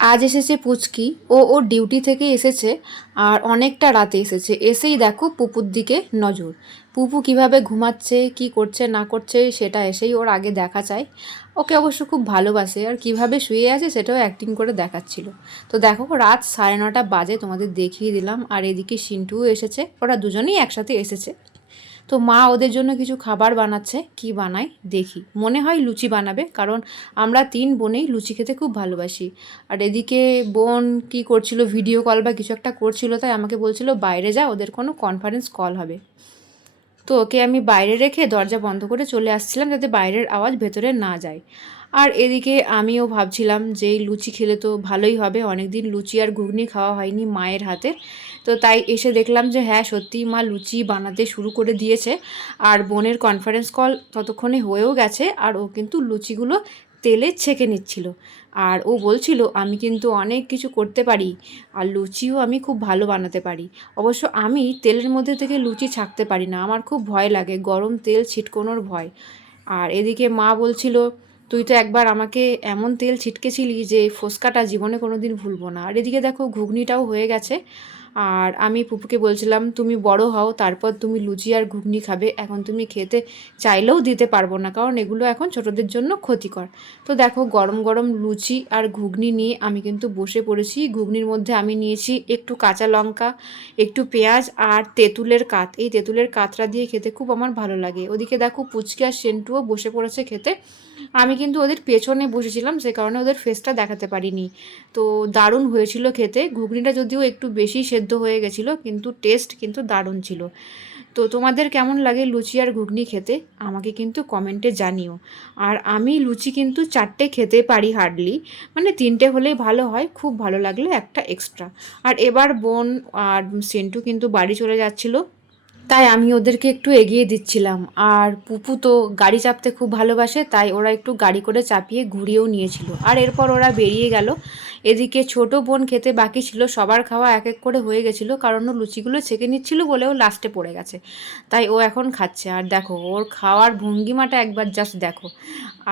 আজ এসেছে পুচকি। ওর ডিউটি থেকে এসেছে আর অনেকটা রাতে এসেছে। এসেই দেখো পুপুর দিকে নজর। পুপু কিভাবে ঘুমাচ্ছে, কি করছে না করছে সেটা এসেই ওর আগে দেখা চাই। ওকে অবশ্য খুব ভালোবাসে আর কিভাবে শুয়ে আছে সেটাও অ্যাক্টিং করে দেখাচ্ছিল। তো দেখো রাত 9:30 বাজে, তোমাদের দেখিয়ে দিলাম। আর এদিকে সিন্টুও এসেছে, ওরা দুজনেই একসাথে এসেছে। তো মা ওদের জন্য কিছু খাবার বানাচ্ছে। কি বানায় দেখি, মনে হয় লুচি বানাবে, কারণ আমরা 3 বোনেই লুচি খেতে খুব ভালোবাসি। আর এদিকে বোন কি করছিল, ভিডিও কল বা কিছু একটা করছিল, তাই আমাকে বলছিল বাইরে যা, ওদের কোনো কনফারেন্স কল হবে। তো ওকে আমি বাইরে রেখে দরজা বন্ধ করে চলে আসছিলাম, যাতে বাইরের আওয়াজ ভেতরে না যায়। আর এদিকে আমিও ভাবছিলাম যে এই লুচি খেলে তো ভালোই হবে, অনেক দিন লুচি আর ঘুগনি খাওয়া হয়নি মায়ের হাতে। তো তাই এসে দেখলাম যে হ্যাঁ সত্যিই মা লুচি বানাতে শুরু করে দিয়েছে। আর বোনের কনফারেন্স কল ততক্ষণে হয়েও গেছে, আর ও কিন্তু লুচিগুলো তেলে ছেঁকে নিচ্ছিল। আর ও বলছিল আমি কিন্তু অনেক কিছু করতে পারি, আর লুচিও আমি খুব ভালো বানাতে পারি। অবশ্য আমি তেলের মধ্যে থেকে লুচি ছাঁকতে পারি না, আমার খুব ভয় লাগে, গরম তেল ছিটকোনোর ভয়। আর এদিকে মা বলছিল তুই তো একবার আমাকে এমন তেল ছিটকেছিলি যে ফোসকাটা জীবনে কোনো দিন ভুলবো না। আর এদিকে দেখো ঘুগনিটাও হয়ে গেছে। আর আমি পুপুকে বলছিলাম তুমি বড় হও, তারপর তুমি লুচি আর ঘুগনি খাবে, এখন তুমি খেতে চাইলেও দিতে পারবো না, কারণ এগুলো এখন ছোটদের জন্য ক্ষতিকর। তো দেখো গরম গরম লুচি আর ঘুগনি নিয়ে আমি কিন্তু বসে পড়েছি। ঘুগনির মধ্যে আমি নিয়েছি একটু কাঁচা লঙ্কা, একটু পেঁয়াজ আর তেঁতুলের কাত। এই তেঁতুলের কাতটা দিয়ে খেতে খুব আমার ভালো লাগে। ওদিকে দেখো পুচকি আর সেন্টুও বসে পড়েছে খেতে। আমি কিন্তু ওদের পেছনে বসেছিলাম, সে কারণে ওদের ফেসটা দেখাতে পারিনি। তো দারুণ হয়েছিল খেতে। ঘুগনিটা যদিও একটু বেশি সেদ্ধ হয়ে গেছিলো, কিন্তু টেস্ট কিন্তু দারুণ ছিল। তো তোমাদের কেমন লাগে লুচি আর ঘুগনি খেতে আমাকে কিন্তু কমেন্টে জানিও। আর আমি লুচি কিন্তু 4টে খেতে পারি হার্ডলি, মানে 3টে হলেই ভালো হয়, খুব ভালো লাগলে একটা এক্সট্রা। আর এবার বোন আর সেন্টু কিন্তু বাড়ি চলে যাচ্ছিলো, তাই আমি ওদেরকে একটু এগিয়ে দিচ্ছিলাম। আর পুপু তো গাড়ি চাপতে খুব ভালোবাসে, তাই ওরা একটু গাড়ি করে চাপিয়ে ঘুরিয়েও নিয়েছিল। আর এরপর ওরা বেরিয়ে গেল। এদিকে ছোট বোন খেতে বাকি ছিল, সবার খাওয়া এক এক করে হয়ে গেছিলো, কারণ ও লুচিগুলো ছেঁকে নিচ্ছিল বলে ও লাস্টে পড়ে গেছে, তাই ও এখন খাচ্ছে। আর দেখো ওর খাওয়ার ভঙ্গিমাটা একবার জাস্ট দেখো।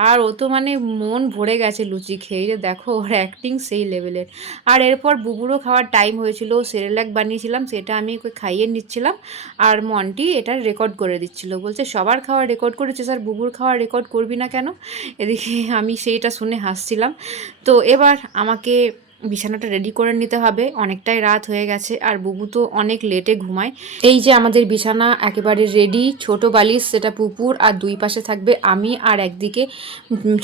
আর ও তো মানে মন ভরে গেছে লুচি খেয়ে, যে দেখো ওর অ্যাক্টিং সেই লেভেলের। আর এরপর বুবুরও খাওয়ার টাইম হয়েছিল, সেরেল্যাক বানিয়েছিলাম, সেটা আমি ওকে খাইয়ে নিচ্ছিলাম। আর মন্টি এটা রেকর্ড করে দিচ্ছিল, বলছে সবার খাওয়া রেকর্ড করেছে স্যার, বুবুর খাওয়া রেকর্ড করবি না কেন? এদিকে আমি সেইটা শুনে হাসছিলাম। তো এবার আমাকে বিছানাটা রেডি করে নিতে হবে, অনেকটাই রাত হয়ে গেছে আর বুবু তো অনেক লেটে ঘুমায়। এই যে আমাদের বিছানা একেবারে রেডি, ছোট বালিশ সেটা পুপুর, আর দুই পাশে থাকবে আমি, আর একদিকে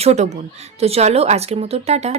ছোট বোন। তো চলো আজকের মতো টাটা।